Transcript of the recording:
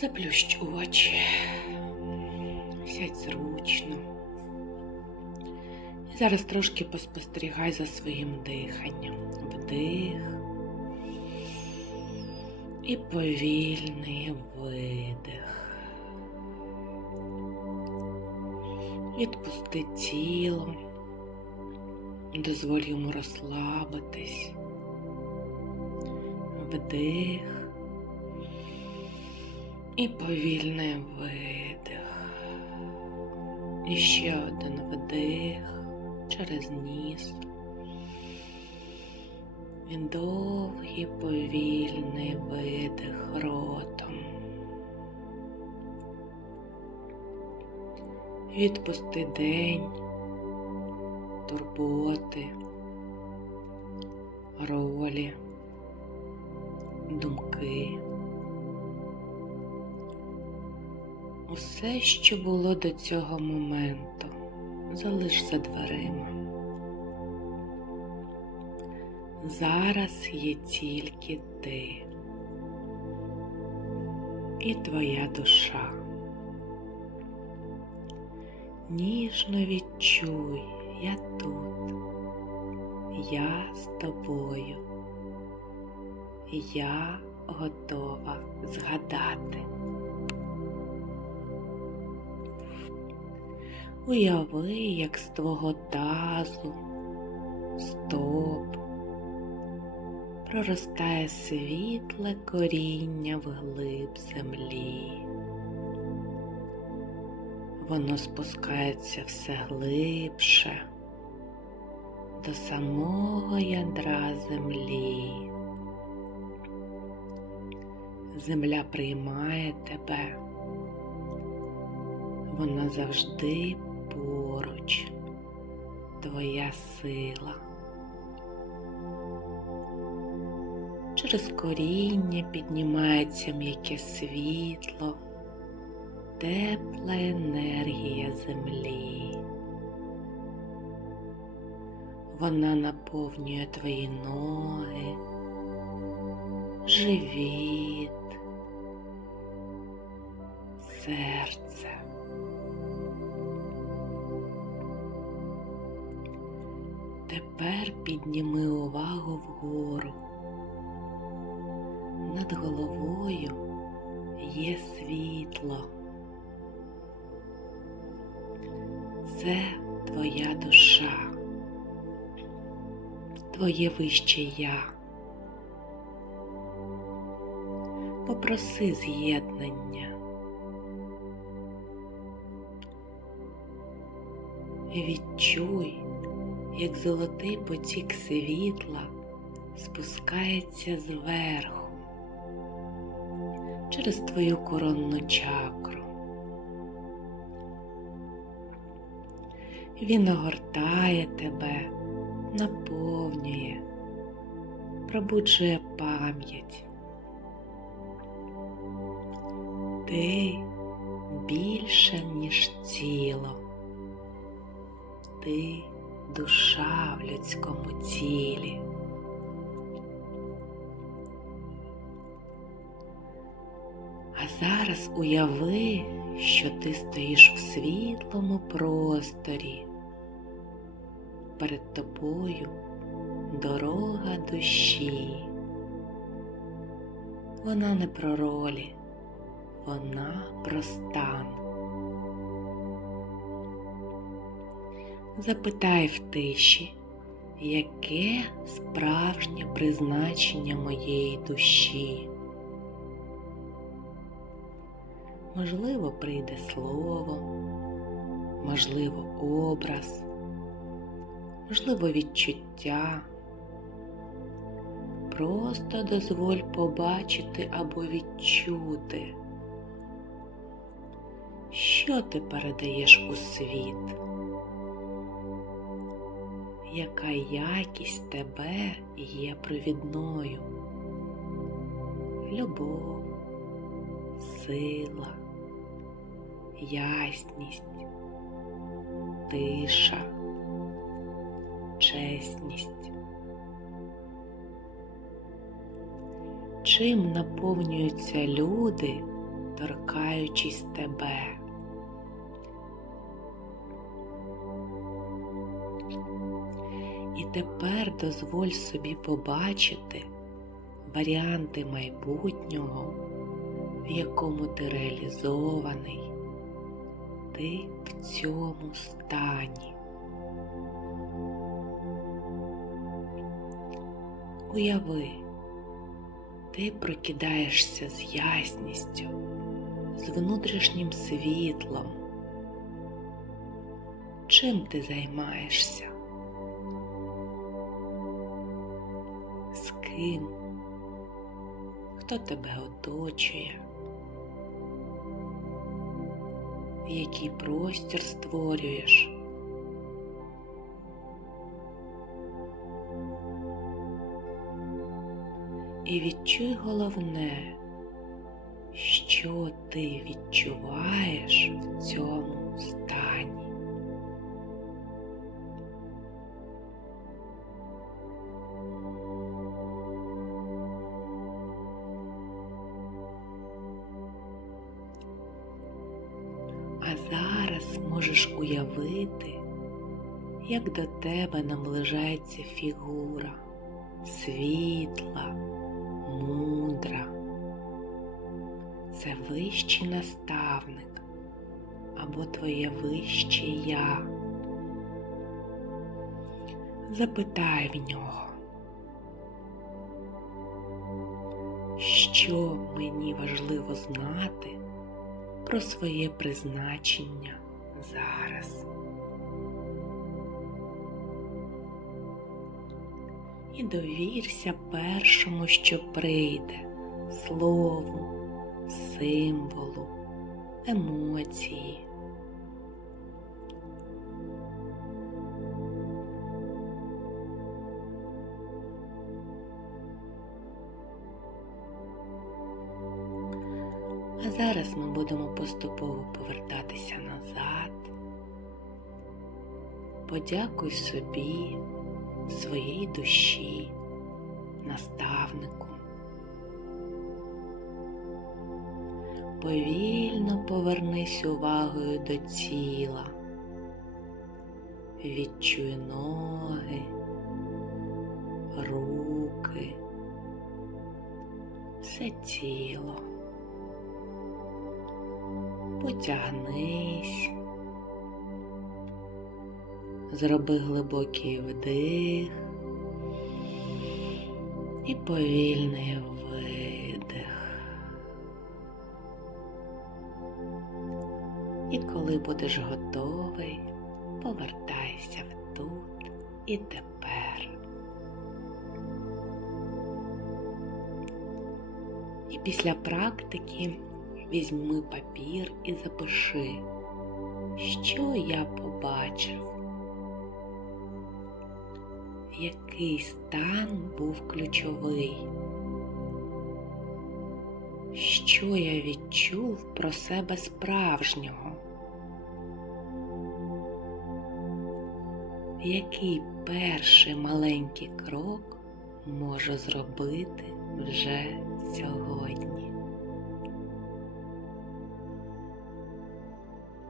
Заплющ очі, сядь зручно. І зараз трошки поспостерігай за своїм диханням. Вдих і повільний видих. Відпусти тіло, дозволь йому розслабитись. Вдих і повільний видих. І ще один вдих через ніс. І довгий повільний видих ротом. Відпусти день, турботи, ролі, думки. Усе, що було до цього моменту, залиш за дверима. Зараз є тільки ти і твоя душа. Ніжно відчуй, я тут, я з тобою, я готова згадати. Уяви, як з твого тазу, стоп, проростає світле коріння вглиб землі. Воно спускається все глибше до самого ядра землі. Земля приймає тебе, вона завжди поруч, твоя сила. Через коріння піднімається м'яке світло, тепла енергія землі. Вона наповнює твої ноги, живіт, серце. Тепер підніми увагу вгору. Над головою є світло. Це твоя душа, твоє вище я. Попроси з'єднання. Відчуй, як золотий потік світла спускається зверху через твою коронну чакру. Він огортає тебе, наповнює, пробуджує пам'ять. Ти більше, ніж тіло. Ти душа в людському тілі. А зараз уяви, що ти стоїш в світлому просторі. Перед тобою дорога душі. Вона не про ролі, вона про стан. Запитай в тиші, яке справжнє призначення моєї душі. Можливо, прийде слово, можливо, образ, можливо, відчуття. Просто дозволь побачити або відчути, що ти передаєш у світ, яка якість тебе є провідною, любов, сила, ясність, тиша, чесність. Чим наповнюються люди торкаючись тебе. Тепер дозволь собі побачити варіанти майбутнього, в якому ти реалізований, ти в цьому стані. Уяви, ти прокидаєшся з ясністю, з внутрішнім світлом. Чим ти займаєшся? З ким? Хто тебе оточує? Який простір створюєш? І відчуй головне, що ти відчуваєш в цьому можеш уявити, як до тебе наближається фігура світла, мудра. Це вищий наставник або твоє вище я. Запитай в нього, що мені важливо знати про своє призначення зараз. І довірся першому, що прийде слову, символу, емоції. Зараз ми будемо поступово повертатися назад. Подякуй собі, своїй душі, наставнику. Повільно повернись увагою до тіла. Відчуй ноги, руки, все тіло. Потягнись, зроби глибокий вдих і повільний видих. І коли будеш готовий, повертайся в тут і тепер. І після практики візьми папір і запиши, що я побачив, який стан був ключовий, що я відчув про себе справжнього, який перший маленький крок можу зробити вже сьогодні.